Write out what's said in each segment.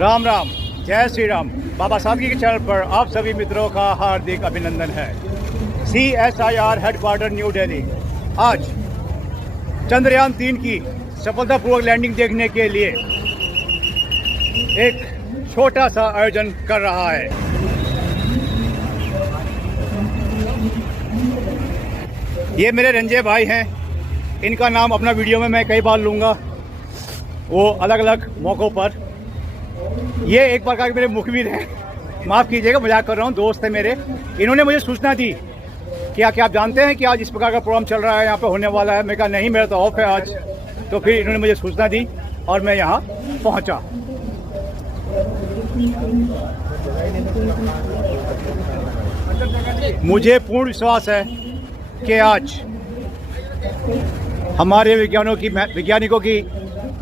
राम राम, जय श्री राम। बाबा सादगी के चैनल पर आप सभी मित्रों का हार्दिक अभिनंदन है। CSIR हेडक्वार्टर न्यू दिल्ली आज चंद्रयान 3 की सफलतापूर्वक लैंडिंग देखने के लिए एक छोटा सा आयोजन कर रहा है। ये मेरे रंजे भाई हैं, इनका नाम अपना वीडियो में मैं कई बार लूँगा, वो अलग अलग मौक़ों पर। ये एक प्रकार के मेरे मुखबिर हैं, माफ़ कीजिएगा, मजाक कर रहा हूँ, दोस्त है मेरे। इन्होंने मुझे सूचना दी कि क्या आप जानते हैं कि आज इस प्रकार का प्रोग्राम चल रहा है, यहाँ पे होने वाला है। मैं कहा नहीं, मेरा तो ऑफ है आज। तो फिर इन्होंने मुझे सूचना दी और मैं यहाँ पहुँचा। मुझे पूर्ण विश्वास है कि आज हमारे वैज्ञानिकों की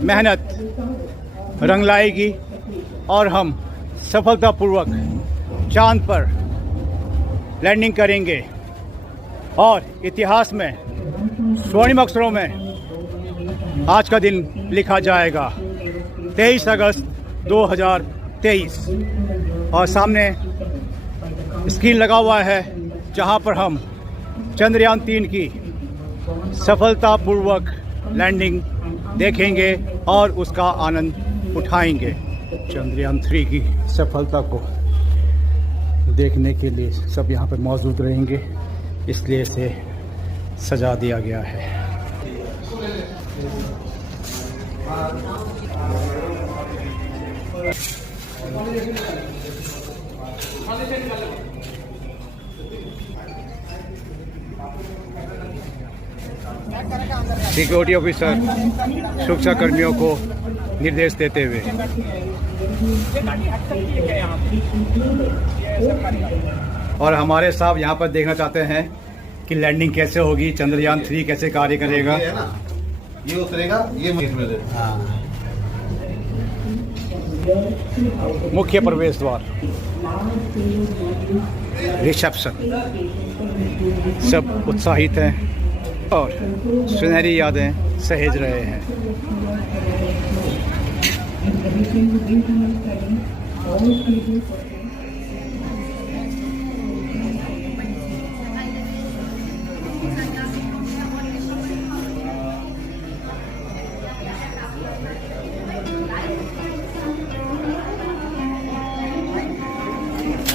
मेहनत रंग लाएगी और हम सफलतापूर्वक चांद पर लैंडिंग करेंगे और इतिहास में स्वर्णिम अक्षरों में आज का दिन लिखा जाएगा, 23 अगस्त 2023। और सामने स्क्रीन लगा हुआ है जहां पर हम चंद्रयान 3 की सफलतापूर्वक लैंडिंग देखेंगे और उसका आनंद उठाएंगे। चंद्रयान 3 की सफलता को देखने के लिए सब यहाँ पर मौजूद रहेंगे, इसलिए इसे सजा दिया गया है। सिक्योरिटी ऑफिसर सुरक्षा कर्मियों को निर्देश देते हुए। और हमारे साहब यहाँ पर देखना चाहते हैं कि लैंडिंग कैसे होगी, चंद्रयान 3 कैसे कार्य करेगा। ये उतरेगा, ये मुख्य प्रवेश द्वार, रिसेप्शन, सब उत्साहित हैं और सुनहरी यादें सहेज रहे हैं।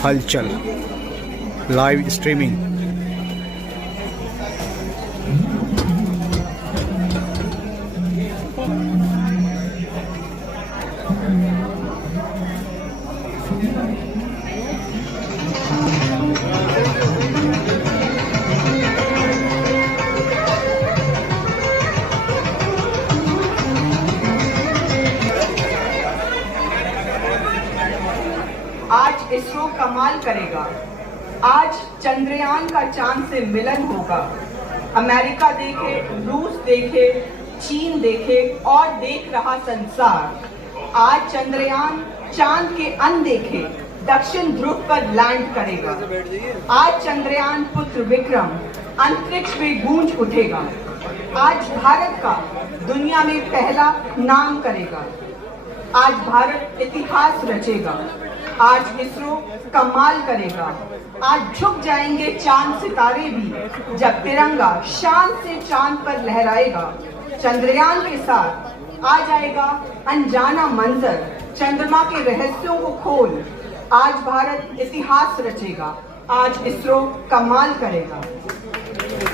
हलचल लाइव स्ट्रीमिंग। आज इसरो कमाल करेगा। आज चंद्रयान का चांद से मिलन होगा। अमेरिका देखे, रूस देखे, चीन देखे और देख रहा संसार। आज चंद्रयान चांद के अनदेखे दक्षिण ध्रुव पर लैंड करेगा। आज चंद्रयान पुत्र विक्रम अंतरिक्ष में गूंज उठेगा। आज भारत का दुनिया में पहला नाम करेगा। आज भारत इतिहास रचेगा। आज इसरो कमाल करेगा। आज झुक जाएंगे चांद सितारे भी जब तिरंगा शान से चांद पर लहराएगा। चंद्रयान के साथ आ जाएगा अनजाना मंजर, चंद्रमा के रहस्यों को खोल। आज भारत इतिहास रचेगा। आज इसरो कमाल करेगा।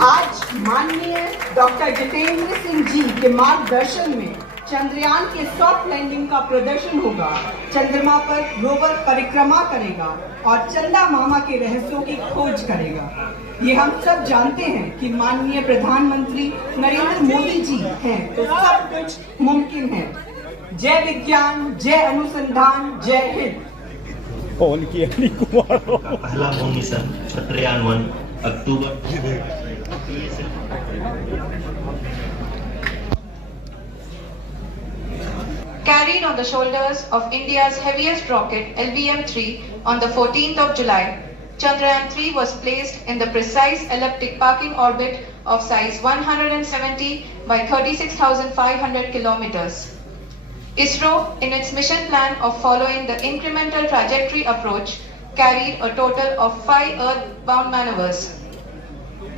आज माननीय डॉक्टर जितेंद्र सिंह जी के मार्गदर्शन में चंद्रयान के सॉफ्ट लैंडिंग का प्रदर्शन होगा। चंद्रमा पर रोवर परिक्रमा करेगा और चंदा मामा के रहस्यों की खोज करेगा। ये हम सब जानते हैं कि माननीय प्रधानमंत्री नरेंद्र मोदी जी हैं तो सब कुछ मुमकिन है। जय विज्ञान, जय अनुसंधान, जय हिंद। पहला moon mission Chandrayaan 1 October. Carried on the shoulders of India's heaviest rocket LVM-3 on the 14th of July, Chandrayaan 3 was placed in the precise elliptic parking orbit of size 170 by 36,500 kilometers. ISRO, in its mission plan of following the incremental trajectory approach, carried a total of 5 earthbound maneuvers.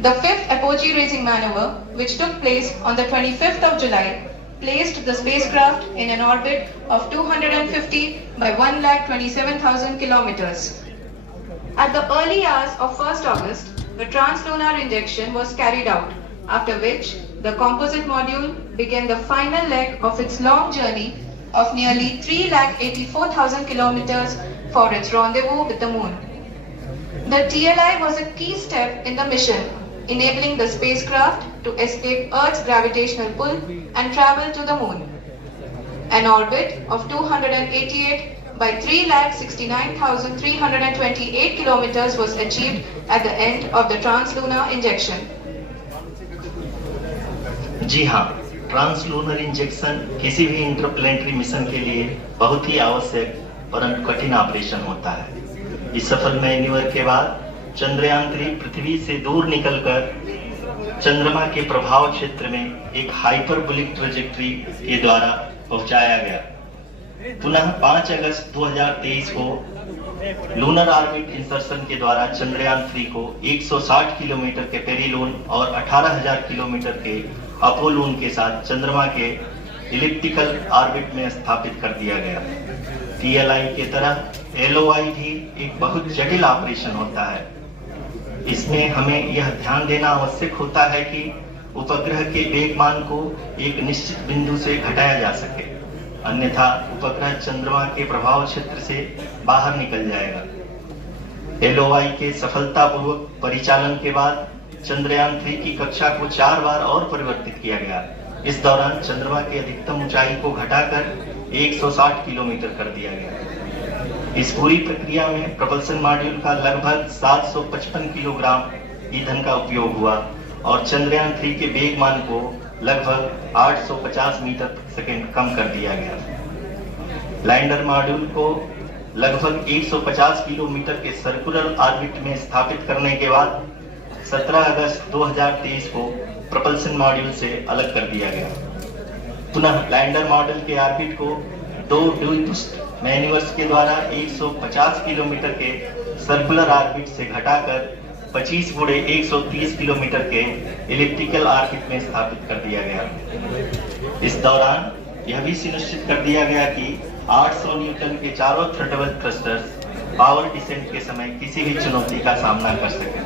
The fifth apogee raising maneuver, which took place on the 25th of July, placed the spacecraft in an orbit of 250 by 1,27,000 kilometers. At the early hours of 1st August, the translunar injection was carried out, after which the composite module began the final leg of its long journey of nearly 3,84,000 kilometers for its rendezvous with the moon. The TLI was a key step in the mission, enabling the spacecraft to escape Earth's gravitational pull and travel to the moon. An orbit of 288 by 3,69,328 kilometers was achieved at the end of the translunar injection. जी हाँ, translunar injection किसी भी interplanetary mission के लिए बहुत ही आवश्यक परंतु कठिन operation होता है। इस सफल मैन्यूवर के बाद चंद्रयान 3 पृथ्वी से दूर निकलकर चंद्रमा के प्रभाव क्षेत्र में एक हाइपरबोलिक ट्रैजेक्टरी के द्वारा पहुंचाया गया। पुनः 5 अगस्त 2023 को लूनर ऑर्बिट इंसर्शन के द्वारा चंद्रयान 3 को 160 किलोमीटर के पेरिलून और 18,000 किलोमीटर के अपोलून के साथ चंद्रमा के इलिप्टिकल ऑर्बिट में स्थापित कर दिया गया। TLI के तरह LOI भी एक बहुत जटिल ऑपरेशन होता है। इसमें हमें यह ध्यान देना आवश्यक होता है कि उपग्रह के वेगमान को एक निश्चित बिंदु से घटाया जा सके, अन्यथा उपग्रह चंद्रमा के प्रभाव क्षेत्र से बाहर निकल जाएगा। LOI के सफलतापूर्वक परिचालन के बाद चंद्रयान 3 की कक्षा को 4 बार और परिवर्तित किया गया। इस दौरान चंद्रमा की अधिकतम ऊंचाई को घटाकर 160 किलोमीटर कर दिया गया। इस पूरी प्रक्रिया में प्रपल्सन मॉड्यूल का लगभग 755 किलोग्राम ईंधन का उपयोग हुआ और चंद्रयान 3 के वेगमान को लगभग 850 मीटर प्रति सेकंड कम कर दिया गया। लैंडर मॉड्यूल को लगभग 150 किलोमीटर के सर्कुलर ऑर्बिट में स्थापित करने के बाद 17 अगस्त 2023 को प्रपल्सन मॉड्यूल से अलग कर दिया गया। पुनः लैंडर मॉड्यूल के ऑर्बिट को 2 ड्यूल बूस्ट मैन्यूवर्स के द्वारा 150 किलोमीटर के सर्कुलर ऑर्बिट से घटाकर 25×130 किलोमीटर के इलिप्टिकल ऑर्बिट में स्थापित कर दिया गया। इस दौरान यह भी सुनिश्चित कर दिया गया कि 800 न्यूटन के चारों थ्रटल थ्रस्टर्स पावर डिसेंट के समय किसी भी चुनौती का सामना कर सकें।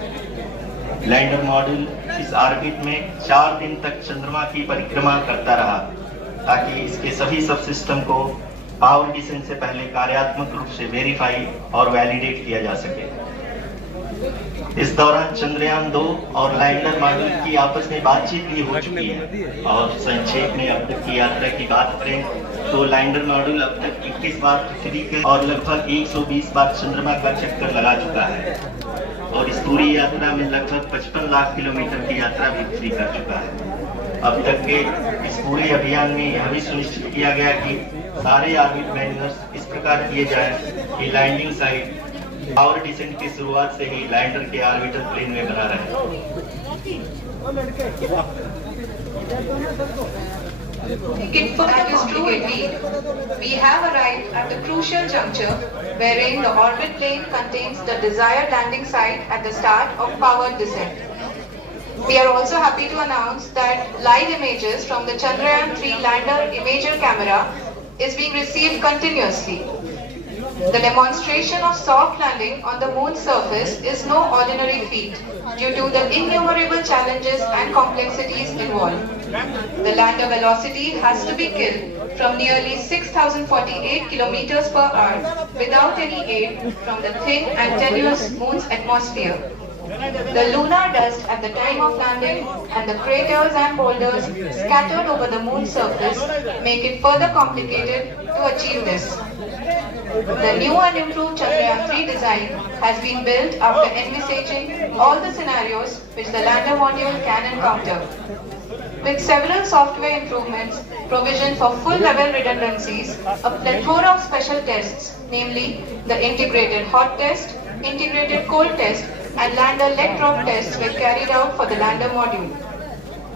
लैंडर मॉड्यूल इस ऑर्बिट में 4 दिन तक चंद्रमा की परिक्रमा करता रहा ताकि इसके सभी सब सिस्टम को पावर डिसेंट से पहले कार्यात्मक रूप से वेरीफाई और वैलिडेट किया जा सके। इस दौरान चंद्रयान 2 और लैंडर मॉड्यूल की आपस में बातचीत भी हो चुकी है और संक्षेप में अब तक की यात्रा की बात करें तो लैंडर मॉड्यूल अब तक 21 बार पृथ्वी के और लगभग 120 बार चंद्रमा का चक्कर लगा चुका है और इस पूरी यात्रा में लगभग 55 लाख किलोमीटर की यात्रा भी पूरी कर चुका है। अब तक के इस पूरे अभियान में यह भी सुनिश्चित किया गया कि सारे ऑर्बिट मैन्यूवर्स इस प्रकार किए जाएं कि लैंडिंग साइट पावर डिसेंट की शुरुआत से ही लैंडर के ऑर्बिटल प्लेन में बना रहे। That is true indeed. We have arrived at the crucial juncture wherein the orbit plane contains the desired landing site at the start of powered descent. We are also happy to announce that live images from the Chandrayaan 3 lander imager camera is being received continuously. The demonstration of soft landing on the moon's surface is no ordinary feat due to the innumerable challenges and complexities involved. The lander velocity has to be killed from nearly 6,048 kilometers per hour without any aid from the thin and tenuous moon's atmosphere. The lunar dust at the time of landing and the craters and boulders scattered over the moon's surface make it further complicated to achieve this. The new and improved Chandrayaan 3 design has been built after envisaging all the scenarios which the lander module can encounter. With several software improvements, provision for full-level redundancies, a plethora of special tests, namely the integrated hot test, integrated cold test, and lander leg drop tests were carried out for the lander module.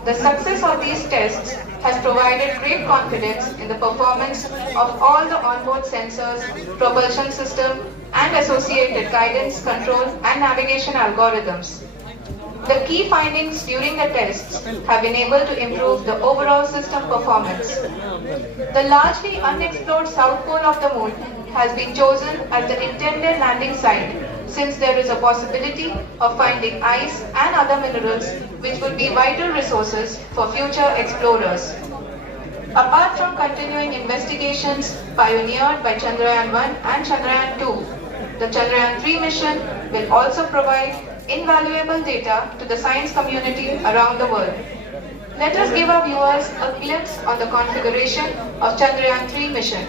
The success of these tests has provided great confidence in the performance of all the onboard sensors, propulsion system, and associated guidance, control, and navigation algorithms. The key findings during the tests have been able to improve the overall system performance. The largely unexplored south pole of the moon has been chosen as the intended landing site, since there is a possibility of finding ice and other minerals which would be vital resources for future explorers. Apart from continuing investigations pioneered by Chandrayaan-1 and Chandrayaan-2, the Chandrayaan-3 mission will also provide invaluable data to the science community around the world. Let us give our viewers a glimpse on the configuration of Chandrayaan-3 mission.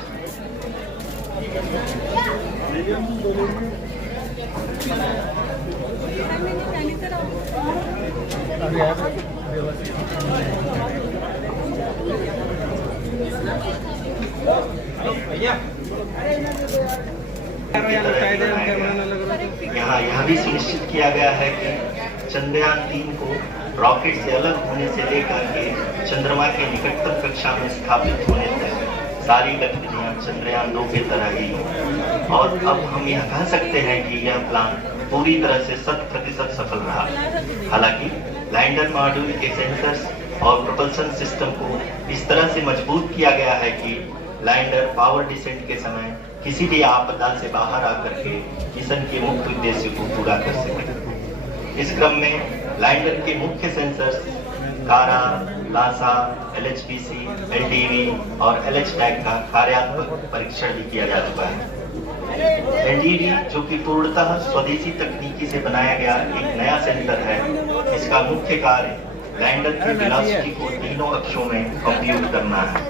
यहाँ यह भी सुनिश्चित किया गया है कि चंद्रयान-3 को rocket से अलग होने से लेकर के चंद्रमा के निकटतम कक्षा में स्थापित होने तक सारी गतिविधियां चंद्रयान-2 की तरह ही हों। और अब हम यह कह सकते हैं कि यह प्लान पूरी तरह से 100% सफल रहा। हालांकि लैंडर मॉड्यूल के सेंसर्स और प्रोपल्शन सिस्टम को इस तरह से मजबूत किया गया है कि लैंडर पावर डिसेंट के समय किसी भी आपदा से बाहर आकर के मिशन के मुख्य उद्देश्य को पूरा कर सके। इस क्रम में लैंडर के मुख्य सेंसर्स कारा, लासा, LHPC, LDV और LHTAG का कार्यात्मक परीक्षण भी किया जा चुका है। LDV जो कि पूर्णतः स्वदेशी तकनीकी से बनाया गया एक नया सेंसर है, इसका मुख्य कार्य लैंडर की वेलोसिटी को तीनों अक्षों में कंप्यूट करना है।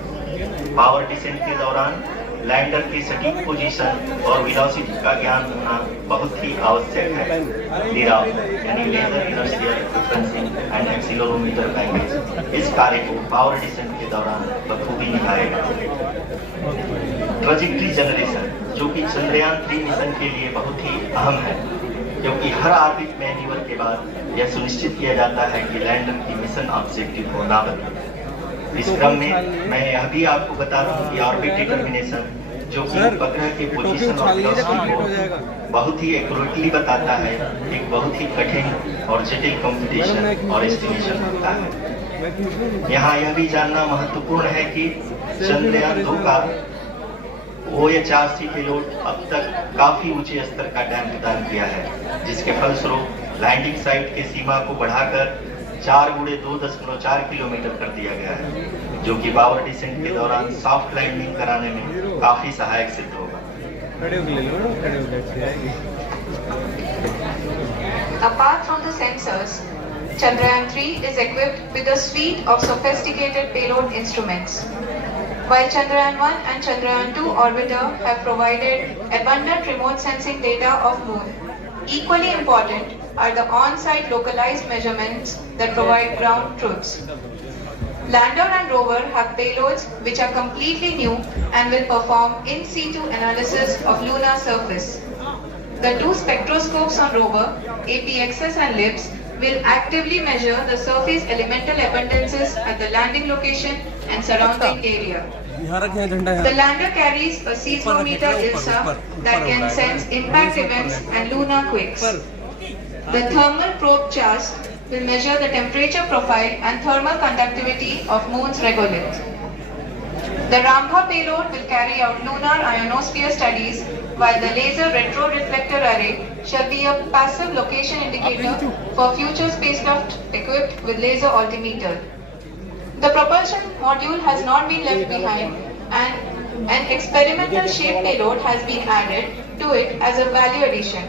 पावर डिसेंट के दौरान लैंडर की सटीक पोजीशन और वेलोसिटी का ज्ञान होना बहुत ही आवश्यक है। लिराव यानी laser inertial referencing and accelerometer package इस कार्य को पावर डिसेंट के दौरान बखूबी निभाएगा। ट्रैजेक्टरी जनरेशन जो कि चंद्रयान-3 मिशन के लिए बहुत ही अहम है, क्योंकि हर ऑर्बिट मैन्यूवर के बाद यह सुनिश्चित किया जाता है कि लैंडर की मिशन ऑब्जेक्टिव को ना बदले। इस क्रम में मैं यह भी आपको बता दूं कि ऑर्बिट डिटर्मिनेशन जो कि उपग्रह के पोजीशन और वेलोसिटी को बहुत ही एक्यूरेटली बताता है, एक बहुत ही कठिन और जटिल कंप्यूटेशन और एस्टिमेशन होता है। यहाँ यह भी जानना महत्वपूर्ण है कि चंद्रयान-2 का OHRC पेलोड अब तक काफी ऊंचे स्तर का डैम प्रदान किया है, जिसके फलस्वरूप लैंडिंग साइट की सीमा को बढ़ाकर 4 × 2.4 किलोमीटर कर दिया गया है, जो कि पावर डिसेंट के दौरान सॉफ्ट लैंडिंग कराने में काफी सहायक सिद्ध होगा। Apart from the sensors, Chandrayaan-3 is equipped with a suite of sophisticated payload instruments. While Chandrayaan-1 and Chandrayaan-2 orbiter have provided abundant remote sensing data of Moon, equally important are the on-site localized measurements that provide ground truths. Lander and rover have payloads which are completely new and will perform in situ analysis of lunar surface. The 2 spectroscopes on rover, APXS and LIBS, will actively measure the surface elemental abundances at the landing location and surrounding area. The lander carries a seismometer ILSA that can sense impact events and lunar quakes. The thermal probe CHARS will measure the temperature profile and thermal conductivity of Moon's regolith. The Rambha payload will carry out lunar ionosphere studies, while the laser retroreflector array shall be a passive location indicator for future spacecraft equipped with laser altimeter. The propulsion module has not been left behind, and an experimental shaped payload has been added to it as a value addition.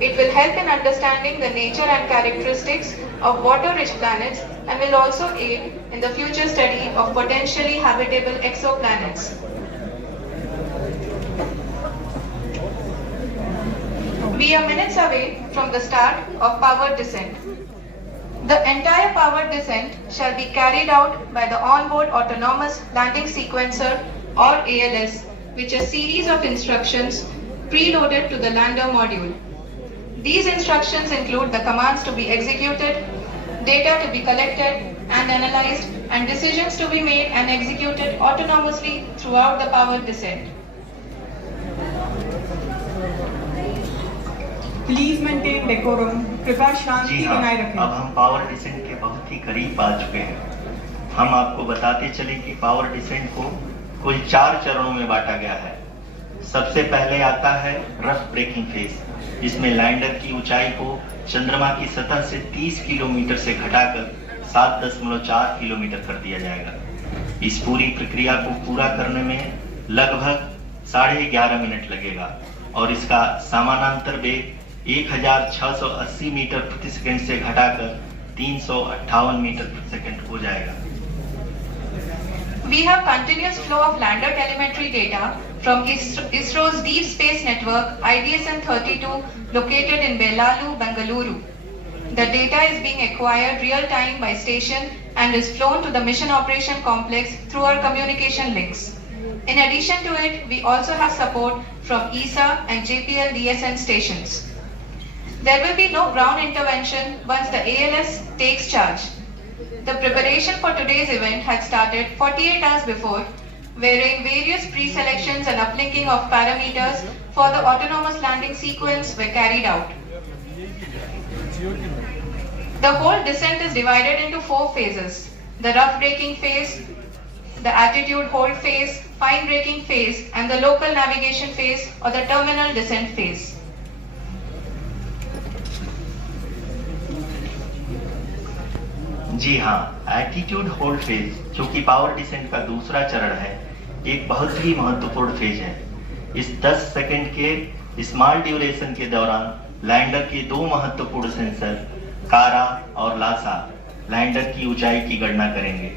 It will help in understanding the nature and characteristics of water-rich planets and will also aid in the future study of potentially habitable exoplanets. We are minutes away from the start of powered descent. The entire powered descent shall be carried out by the onboard autonomous landing sequencer or ALS, which is a series of instructions preloaded to the lander module. These instructions include the commands to be executed, data to be collected and analyzed, and decisions to be made and executed autonomously throughout the powered descent. Please maintain decorum, कृपया शांति जी हाँ, बनाए अब रखें। हम power descent के बहुत ही करीब आ चुके हैं। हम आपको बताते चले कि पावर डिसेंट को कुल 4 चरणों में बांटा गया है। सबसे पहले आता है रफ ब्रेकिंग फेज, जिसमें लैंडर की ऊंचाई को चंद्रमा की सतह से 30 किलोमीटर से घटाकर 7.4 किलोमीटर कर दिया जाएगा। इस पूरी प्रक्रिया को पूरा करने में लगभग 11.5 मिनट लगेगा और इसका समानांतर वेग 1680 मीटर प्रति सेकंड से घटाकर 358 मीटर प्रति सेकंड हो जाएगा। We have continuous flow of lander telemetry data from ISRO's Deep Space Network IDSN-32 located in Belalu, Bengaluru. The data is being acquired real time by station and is flown to the Mission Operation Complex through our communication links. In addition to it, we also have support from ESA and JPL DSN stations. There will be no ground intervention once the ALS takes charge. The preparation for today's event had started 48 hours before, wherein various pre-selections and uplinking of parameters for the autonomous landing sequence were carried out. The whole descent is divided into 4 phases: the rough braking phase, the attitude hold phase, fine braking phase, and the local navigation phase or the terminal descent phase. जी हाँ, attitude hold phase, जो कि power descent का दूसरा चरण है, एक बहुत ही महत्वपूर्ण फेज है। इस 10 सेकंड के स्मॉल ड्यूरेशन के दौरान लैंडर के 2 महत्वपूर्ण सेंसर कारा और लासा लैंडर की ऊंचाई की गणना करेंगे।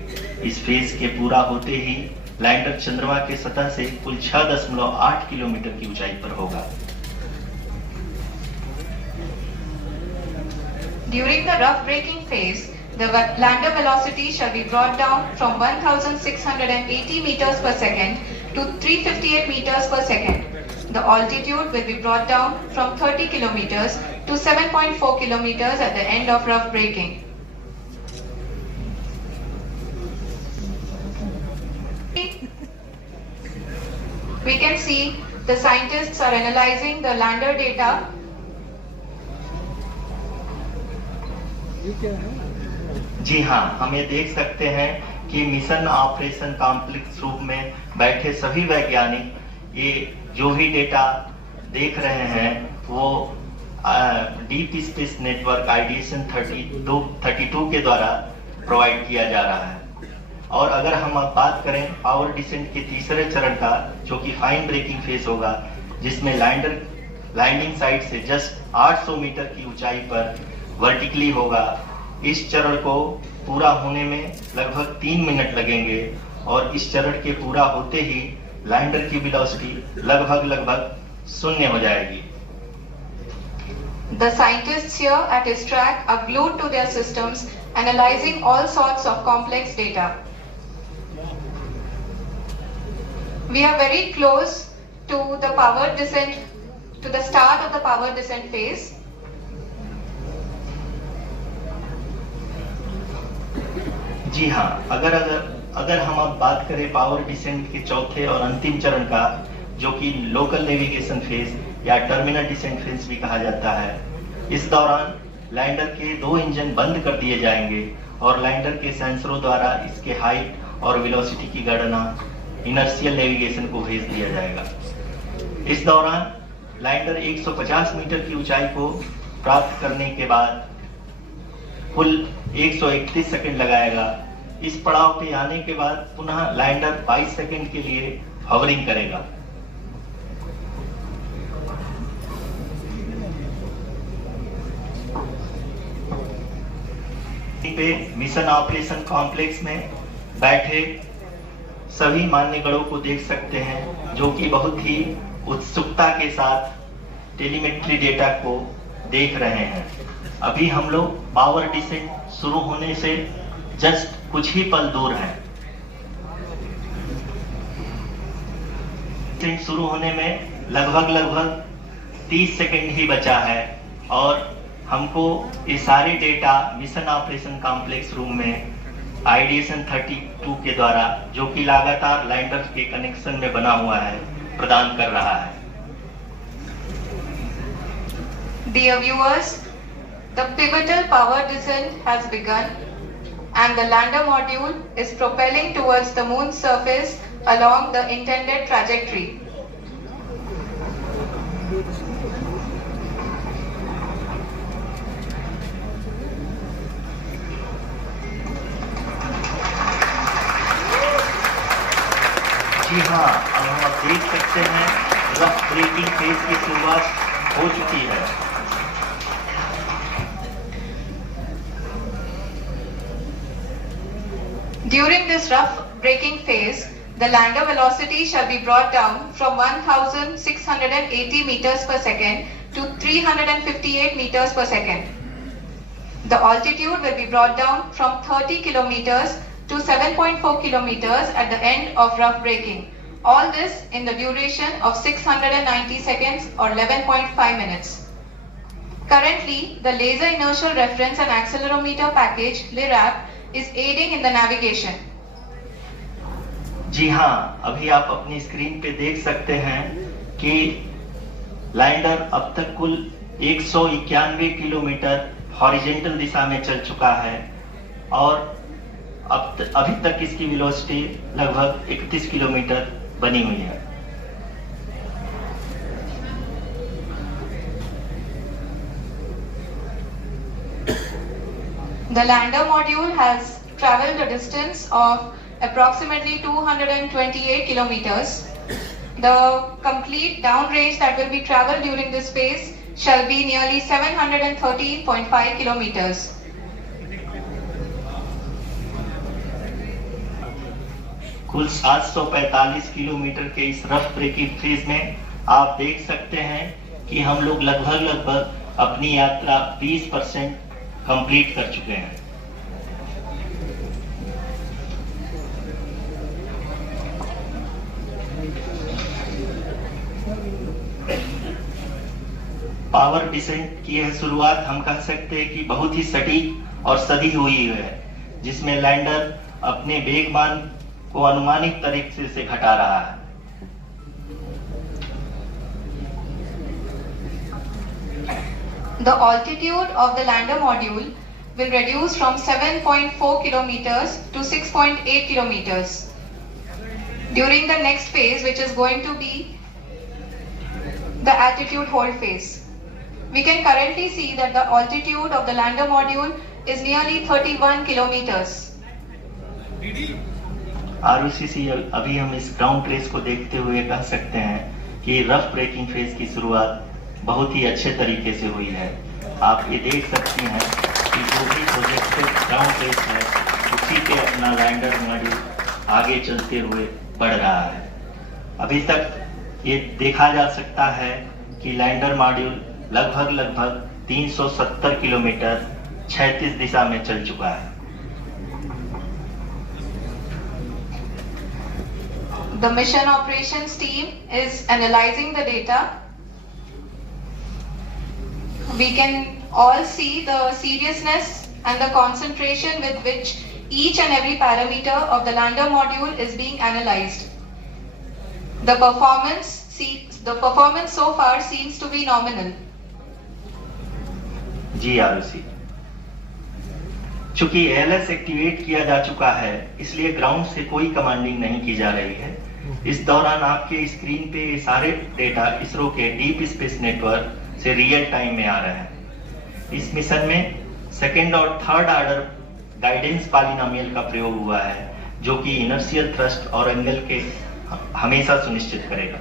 इस फेज के पूरा होते ही लैंडर चंद्रमा के सतह से कुल 6.8 किलोमीटर की ऊंचाई पर होगा। During the rough braking phase, the lander velocity shall be brought down from 1680 meters per second to 358 meters per second. The altitude will be brought down from 30 kilometers to 7.4 kilometers at the end of rough braking. We can see the scientists are analyzing the lander data. जी हाँ, हम ये देख सकते हैं कि mission operation complex रूप में बैठे सभी वैज्ञानिक ये जो भी डेटा देख रहे हैं वो डीप स्पेस नेटवर्क IDSN 32 के द्वारा प्रोवाइड किया जा रहा है। और अगर हम अब बात करें पावर डिसेंट के तीसरे चरण का, जो कि फाइन ब्रेकिंग फेज होगा, जिसमें लैंडर लैंडिंग साइट से जस्ट 800 मीटर की ऊंचाई पर वर्टिकली होगा। इस चरण को पूरा होने में लगभग 3 मिनट लगेंगे और इस चरण के पूरा होते ही लैंडर की वेलोसिटी लगभग 0 हो जाएगी। The scientists here at ISTRAC are glued to their systems, analyzing all sorts of complex data. We are very close to the power descent, to the start of the power descent phase. जी हाँ, अगर हम अब बात करें power descent के चौथे और अंतिम चरण का, जो कि लोकल नेविगेशन फेज या टर्मिनल डिसेंट फेज भी कहा जाता है, इस दौरान लैंडर के 2 इंजन बंद कर दिए जाएंगे और लैंडर के सेंसरों द्वारा इसके हाइट और वेलोसिटी की गणना इनर्शियल नेविगेशन को भेज दिया जाएगा। इस दौरान लैंडर 150 मीटर की ऊंचाई को प्राप्त करने के बाद कुल 131 सेकंड लगाएगा। इस पड़ाव पे आने के बाद पुनः लैंडर 22 सेकंड के लिए हॉवरिंग करेगा। पे मिशन ऑपरेशन कॉम्प्लेक्स में बैठे सभी मान्यगणों को देख सकते हैं, जो कि बहुत ही उत्सुकता के साथ टेलीमेट्री डेटा को देख रहे हैं। अभी हम लोग पावर डिसेंट शुरू होने से जस्ट कुछ ही पल दूर हैं। डिसेंट शुरू होने में लगभग 30 सेकंड ही बचा है और हमको ये सारे data mission operation complex room में आइडिएशन 32 के द्वारा, जो कि लगातार लैंडर के कनेक्शन में बना हुआ है, प्रदान कर रहा है। Dear viewers, the pivotal power descent has begun and the lander module is propelling towards the moon's surface along the intended trajectory. जी हाँ, अब हम देख सकते हैं रफ ब्रेकिंग फेज की शुरुआत हो चुकी है। During this rough braking phase, the lander velocity shall be brought down from 1,680 meters per second to 358 meters per second. The altitude will be brought down from 30 kilometers to 7.4 kilometers at the end of rough braking. All this in the duration of 690 seconds or 11.5 minutes. Currently, the Laser Inertial Reference and Accelerometer package, LIRAP, is aiding in the navigation. जी हाँ, अभी आप अपनी screen पे देख सकते हैं कि lander अब तक कुल 191 किलोमीटर हॉरिजॉन्टल दिशा में चल चुका है और अभी तक इसकी वेलोसिटी लगभग 31 किलोमीटर बनी हुई है। The lander module has traveled a distance of approximately 228 kilometers. The complete downrange that will be traveled during this phase shall be nearly 713.5 kilometers. कुल 745 किलोमीटर के इस रफ ब्रेकिंग फेज में आप देख सकते हैं कि हम लोग लगभग अपनी यात्रा 20% कंप्लीट कर चुके हैं। पावर डिसेंट की यह शुरुआत हम कह सकते हैं कि बहुत ही सटीक और सधी हुई है, जिसमें लैंडर अपने वेगमान को अनुमानित तरीके से घटा रहा है। The altitude of the lander module will reduce from 7.4 kilometers to 6.8 kilometers. During the next phase, which is going to be the altitude hold phase. We can currently see that the altitude of the lander module is nearly 31 kilometers. ROCC अभी हम इस ground race को देखते हुए कह सकते हैं कि रफ ब्रेकिंग फेज की शुरुआत बहुत ही अच्छे तरीके से हुई है। आप ये देख सकती हैं कि जो भी प्रोजेक्टेड ग्राउंड रेस है उसी के अपना लैंडर मॉड्यूल आगे चलते हुए बढ़ रहा है। अभी तक ये देखा जा सकता है कि लैंडर मॉड्यूल लगभग 370 किलोमीटर क्षैतिज दिशा में चल चुका है। The mission operations team is analyzing the data. We can all see the seriousness and the concentration with which each and every parameter of the lander module is being analyzed. The performance so far seems to be nominal. जी आरुषि, चूंकि ALS activate किया जा चुका है, इसलिए ground से कोई commanding नहीं की जा रही है। इस दौरान आपके स्क्रीन पे ये सारे डेटा इसरो के डीप स्पेस नेटवर्क से रियल टाइम में आ रहे हैं। इस मिशन में सेकेंड और थर्ड ऑर्डर गाइडेंस पॉलिनोमियल का प्रयोग हुआ है, जो कि इनर्शियल थ्रस्ट और एंगल के हमेशा सुनिश्चित करेगा।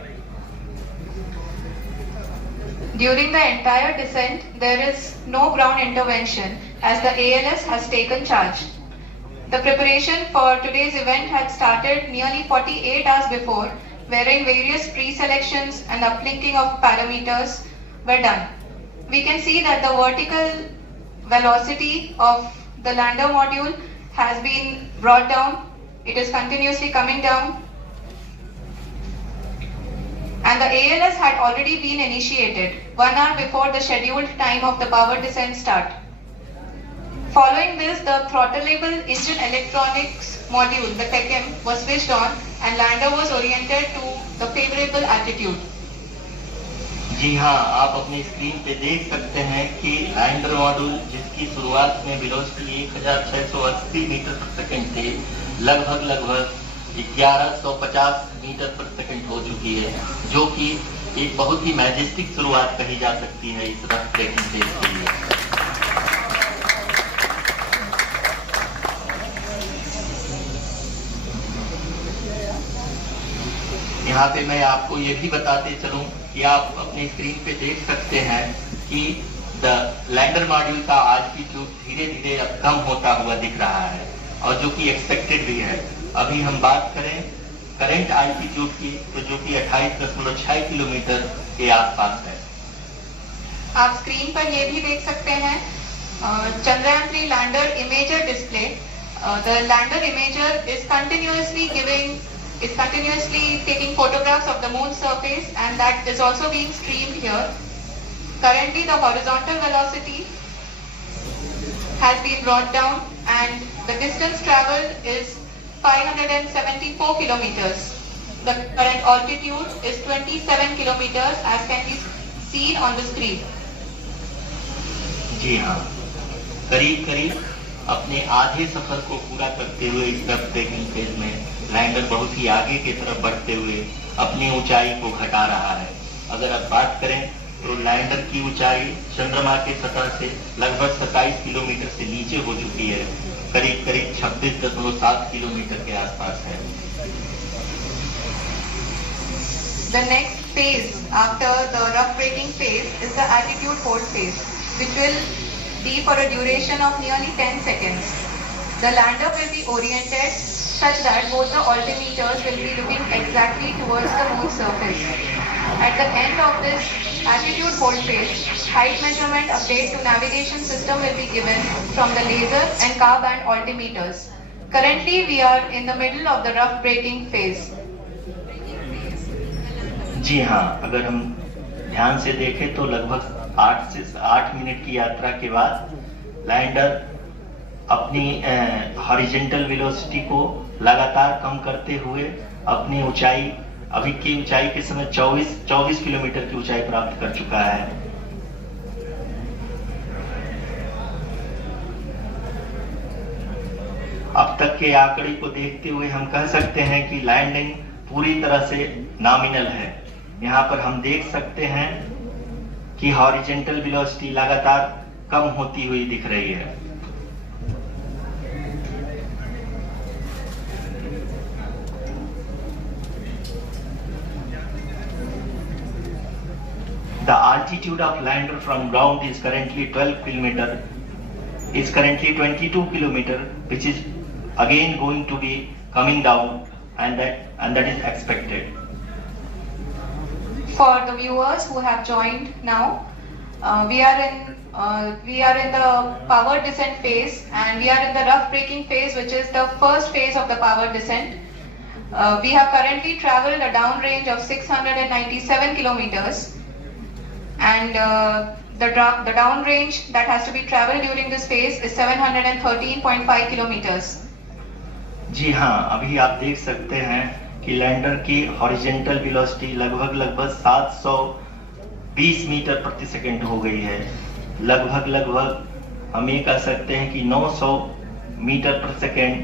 During the entire descent, there is no ground intervention as the ALS has taken charge. The preparation for today's event had started nearly 48 hours before, wherein various pre-selections and uplinking of parameters were done. We can see that the vertical velocity of the lander module has been brought down. It is continuously coming down. And the ALS had already been initiated 1 hour before the scheduled time of the power descent start. Following this, the throttleable engine electronics module, the TECM, was switched on and lander was oriented to the favorable attitude. जी हाँ, आप अपनी screen पे देख सकते हैं कि lander module जिसकी शुरुआत में वेलोसिटी 1680 मीटर पर सेकंड थे, लगभग 1150 मीटर पर सेकंड हो चुकी है, जो कि एक बहुत ही मैजेस्टिक शुरुआत कही जा सकती है इस रफ ब्रेकिंग फेज के लिए। यहाँ पे मैं आपको ये भी बताते चलूं कि आप अपनी स्क्रीन पे देख सकते हैं कि द लैंडर मॉड्यूल का आल्टीट्यूड धीरे धीरे अब कम होता हुआ दिख रहा है, और जो कि एक्सपेक्टेड भी है। अभी हम बात करें करंट आल्टीट्यूड की, तो जो कि 28.6 किलोमीटर के आसपास है। आप स्क्रीन पर ये भी देख सकते हैं Chandrayaan 3 lander imager display. The lander imager is continuously taking photographs of the moon's surface, and that is also being streamed here. Currently the horizontal velocity has been brought down and the distance traveled is 574 kilometers. The current altitude is 27 kilometers as can be seen on the screen. जी हाँ, करीब अपने आधे सफर को पूरा करते हुए इस rough breaking phase में लैंडर बहुत ही आगे की तरफ बढ़ते हुए अपनी ऊंचाई को घटा रहा है। अगर आप बात करें तो लैंडर की ऊंचाई चंद्रमा के सतह से लगभग 27 किलोमीटर से नीचे हो चुकी है, करीब 26.7 किलोमीटर के आसपास है। The next phase after the rough braking phase is the attitude hold phase, which will be for a duration of nearly 10 seconds. The lander will be oriented such that both the altimeters will be looking exactly towards the moon's surface. At the end of this attitude hold phase, height measurement update to navigation system will be given from the laser and car band altimeters. Currently we are in the middle of the rough braking phase. जी हाँ, अगर हम ध्यान से देखें तो लगभग 8 minute की यात्रा के बाद लैंडर अपनी हॉरिजॉन्टल वेलोसिटी को लगातार कम करते हुए अपनी ऊंचाई, अभी की ऊंचाई के समय 24 किलोमीटर की ऊंचाई प्राप्त कर चुका है। अब तक के आंकड़े को देखते हुए हम कह सकते हैं कि लैंडिंग पूरी तरह से नॉमिनल है। यहाँ पर हम देख सकते हैं कि हॉरिजॉन्टल वेलोसिटी लगातार कम होती हुई दिख रही है। The altitude of lander from ground is currently 12 kilometer, is currently 22 kilometer, which is again going to be coming down, and that is expected. For the viewers who have joined now, we are in the power descent phase, and we are in the rough braking phase, which is the first phase of the power descent. We have currently traveled a downrange of 697 kilometers, and the downrange that has to be traveled during this phase is 713.5 kilometers. जी हाँ, अभी आप देख सकते हैं कि lander की horizontal velocity लगभग 720 metre प्रति सेकंड हो गई है। लगभग हम ये कह सकते हैं कि 900 मीटर प्रति सेकंड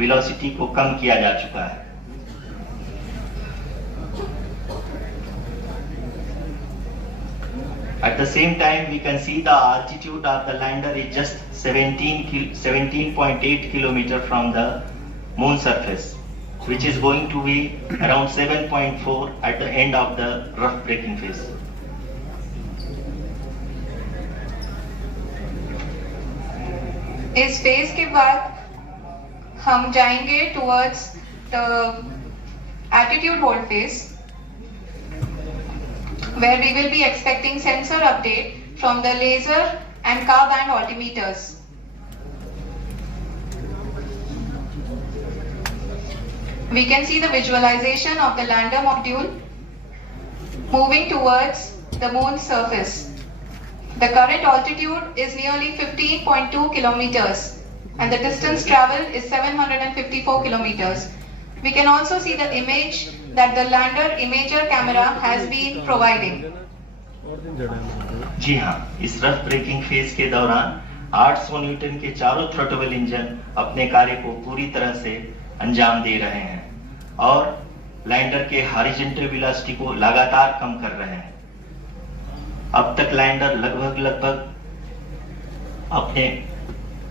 वेलोसिटी को कम किया जा चुका है। At the same time, we can see the altitude of the lander is just 17.8 kilometer from the moon surface, which is going to be around 7.4 at the end of the rough braking phase. इस phase के बाद हम जाएंगे towards the attitude hold phase, where we will be expecting sensor update from the laser and car band altimeters. We can see the visualization of the lander module moving towards the moon's surface. The current altitude is nearly 15.2 kilometers and the distance traveled is 754 kilometers. We can also see the image that the lander imager camera has been providing. जी हाँ, इस rough breaking phase के दौरान 800 Newton के चारों throttle engine अपने कार्य को पूरी तरह से अंजाम दे रहे हैं और लैंडर के हॉरिजॉन्टल वेलोसिटी को लगातार कम कर रहे हैं। अब तक लैंडर लगभग अपने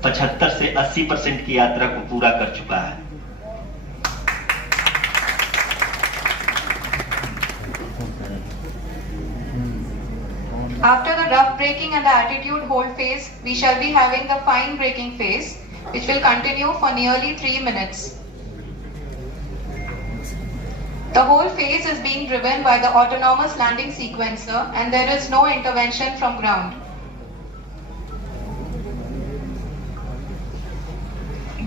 75 से 80% की यात्रा को पूरा कर चुका है। After the rough braking and the attitude hold phase, we shall be having the fine braking phase, which will continue for nearly 3 minutes. The whole phase is being driven by the autonomous landing sequencer and there is no intervention from ground.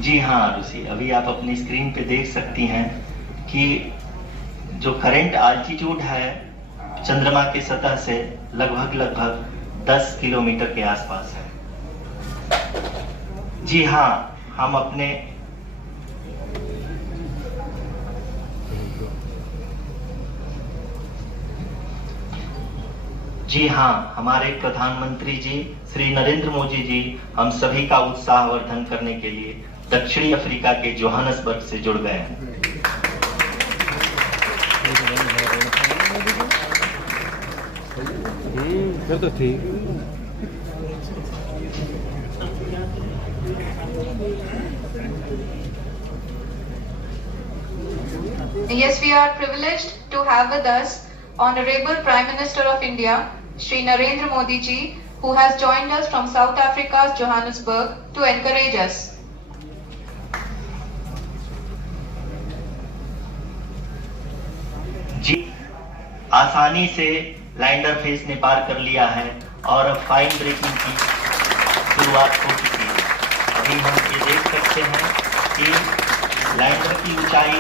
जी हाँ आरुषि, अभी आप अपनी screen पे देख सकती हैं कि जो करंट आल्टीट्यूड है चंद्रमा की सतह से लगभग 10 किलोमीटर के आसपास है। जी हाँ, हम अपने हमारे प्रधानमंत्री जी श्री नरेंद्र मोदी जी हम सभी का उत्साहवर्धन करने के लिए दक्षिणी अफ्रीका के जोहानसबर्ग से जुड़ गए हैं। तो ठीक। Yes, we are privileged to have with us Honorable Prime Minister of India, Shri Narendra Modi ji, who has joined us from South Africa's Johannesburg to encourage us. जी, आसानी से लैंडर फेज ने पार कर लिया है और अब फाइन ब्रेकिंग की शुरुआत हो चुकी है। अभी हम ये देख सकते हैं कि लैंडर की ऊंचाई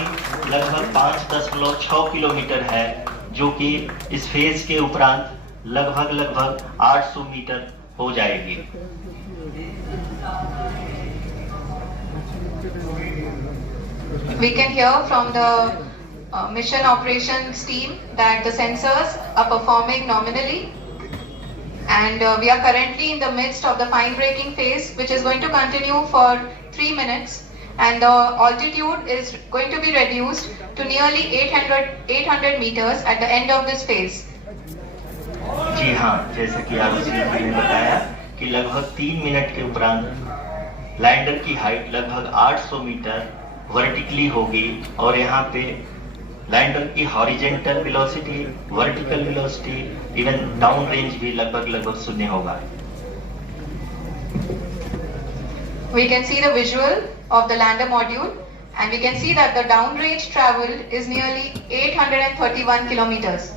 लगभग 5.6 किलोमीटर है, जो कि इस फेज के उपरांत लगभग 800 मीटर हो जाएगी। We can hear from the mission operations team that the sensors are performing nominally and we are currently in the midst of the fine braking phase, which is going to continue for 3 minutes and the altitude is going to be reduced to nearly 800 meters at the end of this phase. जी हाँ, जैसा कि आरुषि ने बताया कि लगभग 3 minute के उपरांत lander की हाइट लगभग 800 मीटर वर्टिकली होगी और यहाँ पे लैंडर की horizontal velocity, vertical velocity, even down range भी लगभग शून्य होगा। We can see the visual of the lander module and we can see that the down range traveled is nearly 831 kilometers.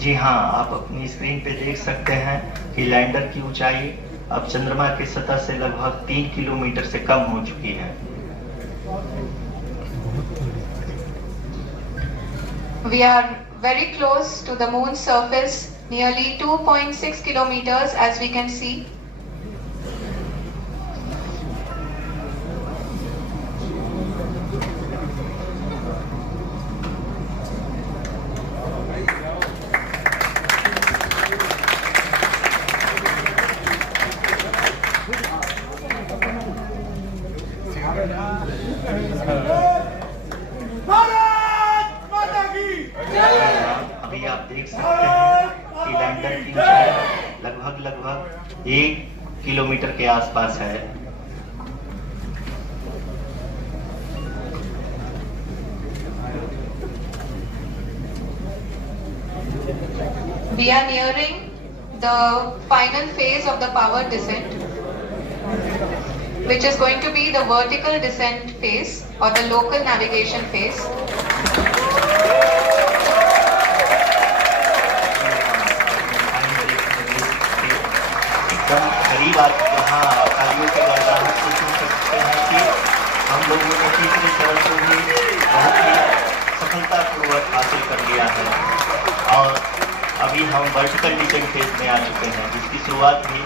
जी हाँ, आप अपनी स्क्रीन पे देख सकते हैं कि लैंडर की ऊंचाई अब चंद्रमा की सतह से लगभग 3 किलोमीटर से कम हो चुकी है। We are very close to the moon's surface, nearly 2.6 kilometers as we can see. अभी आप देख सकते हैं कि लैंडर की ऊंचाई लगभग 1 किलोमीटर के आसपास है। We are nearing the final phase of the power descent, which is going to be the vertical descent phase or the local navigation phase. एकदम करीब आ चुके हैं। तालियों के गड़गड़ाहट से सुन सकते हैं कि हम लोगों ने तीसरे चरण को भी बहुत ही सफलतापूर्वक हासिल कर लिया है और अभी हम वर्टिकल डिसेंट फेज में आ चुके हैं, जिसकी शुरुआत भी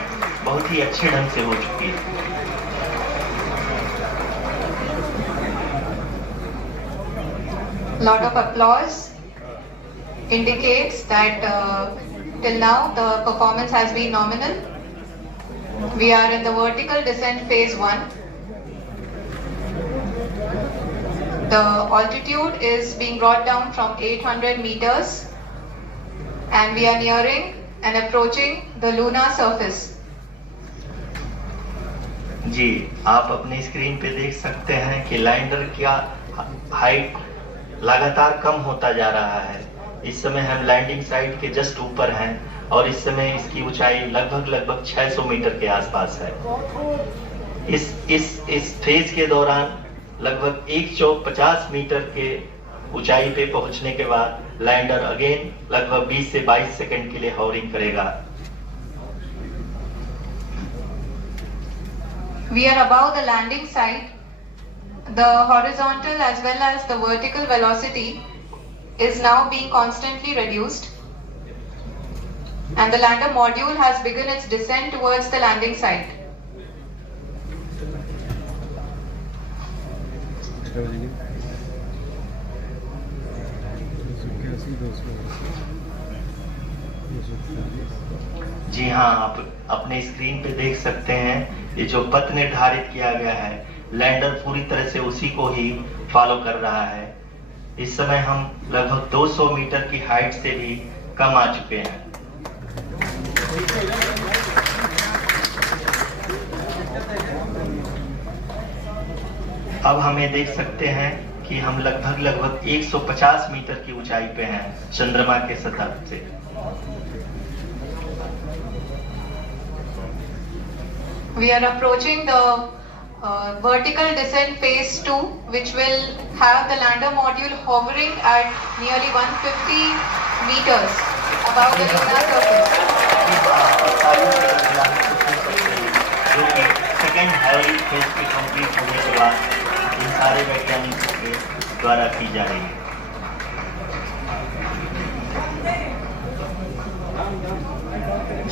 बहुत ही अच्छे ढंग से हो चुकी है। Lot of applause indicates that till now the performance has been nominal. We are in the vertical descent phase 1. The altitude is being brought down from 800 meters and we are nearing and approaching the lunar surface. जी, आप अपनी screen पे देख सकते हैं कि lander का height लगातार कम होता जा रहा है। इस समय हम लैंडिंग साइट के जस्ट ऊपर हैं और इस समय इसकी ऊंचाई लगभग 600 मीटर के आसपास है। इस फेज के दौरान लगभग 150 मीटर के ऊंचाई पे पहुंचने के बाद लैंडर अगेन लगभग 20 से 22 सेकंड के लिए हॉवरिंग करेगा। We are above the landing site. The horizontal as well as the vertical velocity is now being constantly reduced and the lander module has begun its descent towards the landing site. जी हाँ, आप अपने screen पे देख सकते हैं ये जो पथ निर्धारित किया गया है, लैंडर पूरी तरह से उसी को ही फॉलो कर रहा है। इस समय हम लगभग 200 मीटर की हाइट से भी कम आ चुके हैं। अब हमें देख सकते हैं कि हम लगभग 150 मीटर की ऊंचाई पे हैं चंद्रमा के सतह से। We are approaching the vertical descent phase 2, which will have the lander module hovering at nearly 150 meters above the lunar surface. जो कि सेकेंड हॉवरिंग फेज की कंप्लीट होने के बाद इन सारे वैज्ञानिकों के द्वारा की जा रही है।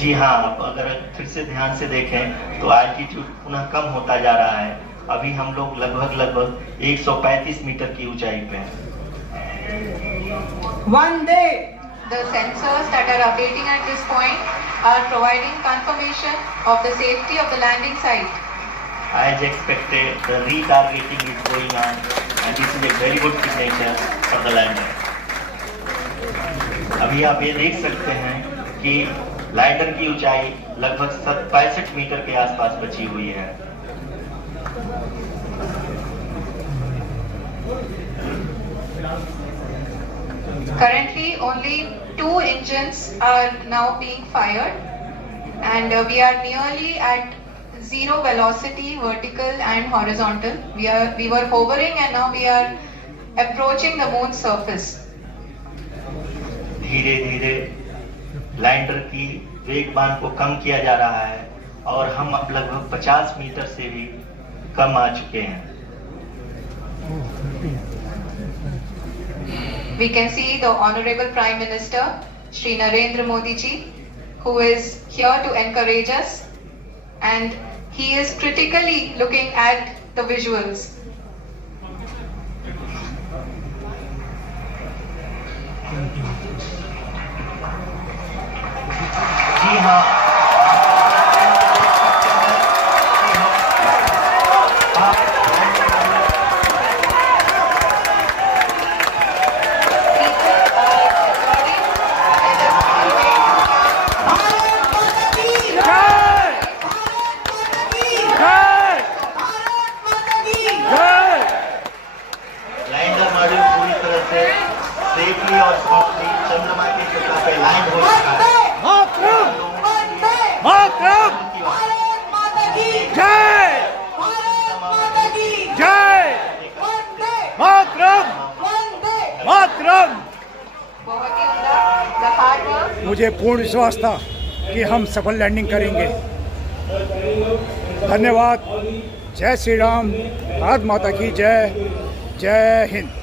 जी हाँ, आप अगर फिर से ध्यान से देखें तो एल्टीट्यूड पुनः कम होता जा रहा है। अभी हम लोग लगभग 135 मीटर की ऊंचाई पे हैं। Vande! The sensors that are updating at this point are providing confirmation of the safety of the landing site. As expected, the retargeting is going on and this is a very good signature for the lander. अभी आप ये देख सकते हैं कि lander की ऊंचाई लगभग 65 मीटर के आसपास बची हुई है। Currently, only 2 engines are now being fired, and we are nearly at zero velocity, vertical and horizontal. We were hovering, and now we are approaching the moon's surface. धीरे धीरे लैंडर की वेगमान को कम किया जा रहा है और हम अब लगभग 50 मीटर से भी कम आ चुके हैं। We can see the Honorable Prime Minister, Shri Narendra Modi ji, who is here to encourage us, and he is critically looking at the visuals. जी हाँ, लैंडर मॉड्यूल पूरी तरह से सेफली और सॉफ्टली चंद्रमा की सतह पे लैंड हो चुका है। मुझे पूर्ण विश्वास था कि हम सफल लैंडिंग करेंगे। धन्यवाद। जय श्री राम, भारत माता की जय। जय हिंद।